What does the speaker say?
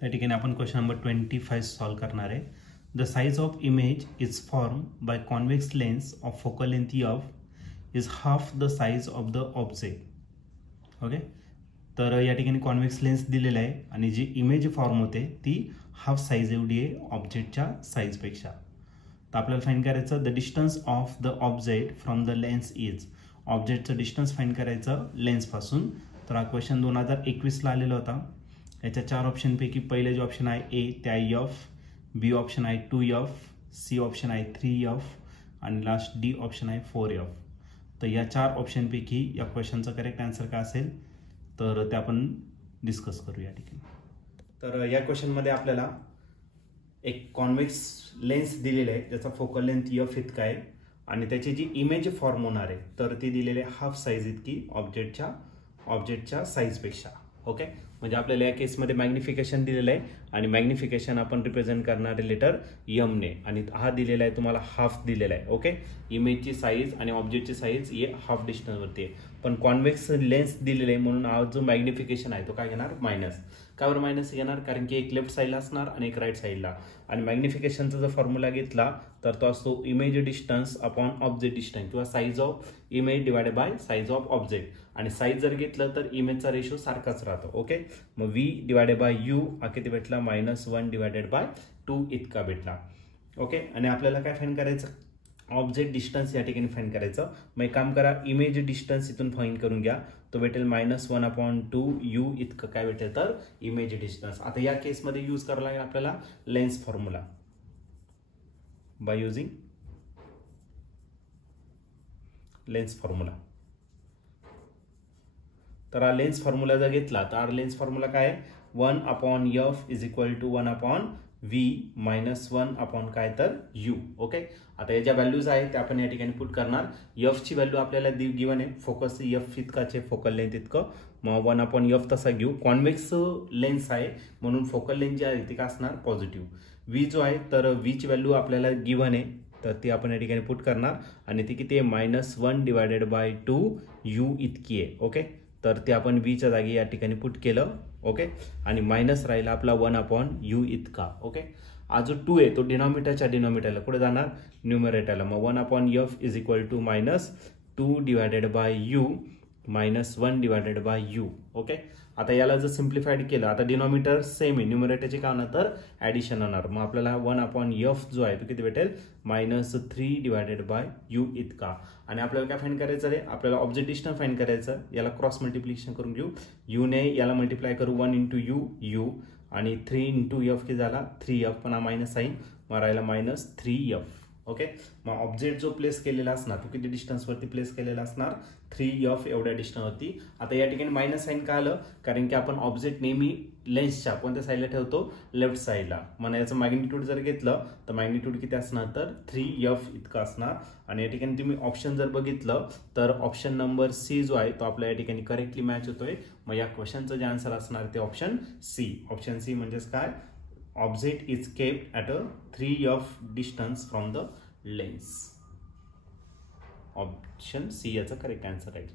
त्या ठिकाणी आपण क्वेश्चन नंबर 25 सॉल्व करणार आहे. The size of image is form by convex lens of focal length F is half the size of the object. Okay, तर या ठिकाणी कॉन्व्हेक्स लेन्स दिलेला आहे आणि जी इमेज फॉर्म होते ती हाफ साइज एवढी आहे ऑब्जेक्टच्या साईजपेक्षा. तर आपल्याला फाइंड करायचं the distance of the object from the lens is. ऑब्जेक्टचं डिस्टन्स फाइंड करायचं लेन्सपासून. तर हा क्वेश्चन 2021ला आलेला होता. याच्या 4 ऑप्शनपैकी पहिले जे ऑप्शन आहे ए त्या एफ, बी ऑप्शन आहे 2F, सी ऑप्शन आहे 3F आणि लास्ट डी ऑप्शन आहे 4F. तर या 4 ऑप्शनपैकी या क्वेश्चनचा करेक्ट आन्सर काय असेल तर ते आपण डिस्कस करू या ठिकाणी. तर या क्वेश्चनमध्ये आपल्याला एक कॉन्व्हेक्स लेन्स दिलेला आहे ज्याचा फोकल लेंथ एफ इतका आहे आणि त्याची जी इमेज फॉर्म होणार आहे तर ती दिलेली आहे हाफ साईज इतकी ऑब्जेक्टच्या साईजपेक्षा. ओके, म्हणजे आपल्याला या केसमध्ये मॅग्निफिकेशन दिलेलं आहे आणि मॅग्निफिकेशन आपण रिप्रेझेंट करणारे लेटर एमने आणि हा दिलेला आहे तुम्हाला हाफ दिलेला आहे. ओके, इमेजची साईज आणि ऑब्जेक्टची साईज हे हाफ डिस्टन्सवरती आहे. पण कॉन्व्हेक्स लेन्स दिलेले आहे म्हणून हा जो मॅग्निफिकेशन आहे तो काय घेणार मायनस. का बरं मायनस घेणार कारण की एक लेफ्ट साईडला असणार आणि एक राईट साईडला. आणि मॅग्निफिकेशनचा जर फॉर्म्युला घेतला तर तो असतो image distance upon object distance किंवा size of image divided by size of object. आणि साईज जर घेतलं तर इमेजचा रेशो सारखाच राहतो. ओके, मग v डिवायडेड बाय u हा किती भेटला -1 डिवायडेड बाय 2 इतका भेटला. ओके, आणि आपल्याला काय फाइंड करायचं ऑब्जेक्ट डिस्टन्स या ठिकाणी फाइंड करायचं. मग एक काम करा इमेज डिस्टन्स इथून फाइंड करून घ्या. तो भेटेल -1/2u इतकं काय भेटेल तर इमेज डिस्टन्स. आता या केसमध्ये यूज करायला लागेल आपल्याला lens formula by using lens formula. तर हा लेन्स फॉर्म्युला जर घेतला तर हा लेन्स फॉर्म्युला काय आहे 1/f is equal to 1/v minus 1 काय तर u. ओके, आता या ज्या व्हॅल्यूज आहेत त्या आपण या ठिकाणी पुट करणार. एफ ची व्हॅल्यू आपल्याला गिवन आहे फोकस एफ इतकाचे फोकल लेंथ इतकं. मग 1/f तसा घेऊ. कॉन्व्हेक्स लेन्स आहे म्हणून फोकल लेंथ जी आहे ती काय असणार पॉझिटिव्ह. व्ही जो आहे तर व्ही ची व्हॅल्यू आपल्याला गिवन आहे तर ती आपण या ठिकाणी पुट करणार आणि ती किती आहे -1 डिवायडेड बाय 2u इतकी आहे. ओके, तर ते आपण v च्या जागी या ठिकाणी पुट केलं. ओके, आणि मायनस राहिला आपला 1/u इतका. ओके, हा जो 2 आहे तो डिनॉमिनेटरला कुठे जाणार न्यूमरेटरला. मग 1/f is equal to -2 divided by u -1 divided by u. Okay, आता याला जर सिम्प्लिफाईड केलं आता डिनॉमिनेटर सेम आहे न्यूमरेटरचे काय होणार तर ऍडिशन होणार. मग आपल्याला 1/f जो आहे तो किती भेटेल -3 डिवायडेड बाय u इतका. आणि आपल्याला काय फाइंड करायचं रे आपल्याला ऑब्जेक्ट डिस्टन्स फाइंड करायचं. याला क्रॉस मल्टिप्लिकेशन करून घेऊ. u ने याला मल्टिप्लाय करू 1 × u आणि 3 × f किती झाला 3f पण हा मायनस साईन मग राहिला -3f. ओके, मग ऑब्जेक्ट जो प्लेस केलेला असणार तो किती डिस्टन्स वरती प्लेस केलेला असणार 3f एवढ्या डिस्टन्स वरती. आता या ठिकाणी मायनस साईन का आलं कारण की आपण ऑब्जेक्ट नेहमी लेन्सच्या कोणत्या साईडला ठेवतो लेफ्ट साईडला. म्हणून याचं मॅग्निट्यूड जर घेतलं तर मॅग्निट्यूड किती असणार तर 3f इतका असणार. आणि या ठिकाणी तुम्ही ऑप्शन जर बघितलं तर ऑप्शन नंबर सी जो आहे तो आपल्या या ठिकाणी करेक्टली मॅच होतोय. मग या क्वेश्चनचं जे आन्सर असणार ते ऑप्शन सी. ऑप्शन सी म्हणजेच काय object is kept at 3f distance from the lens. Option C याचा करेक्ट आन्सर आहे.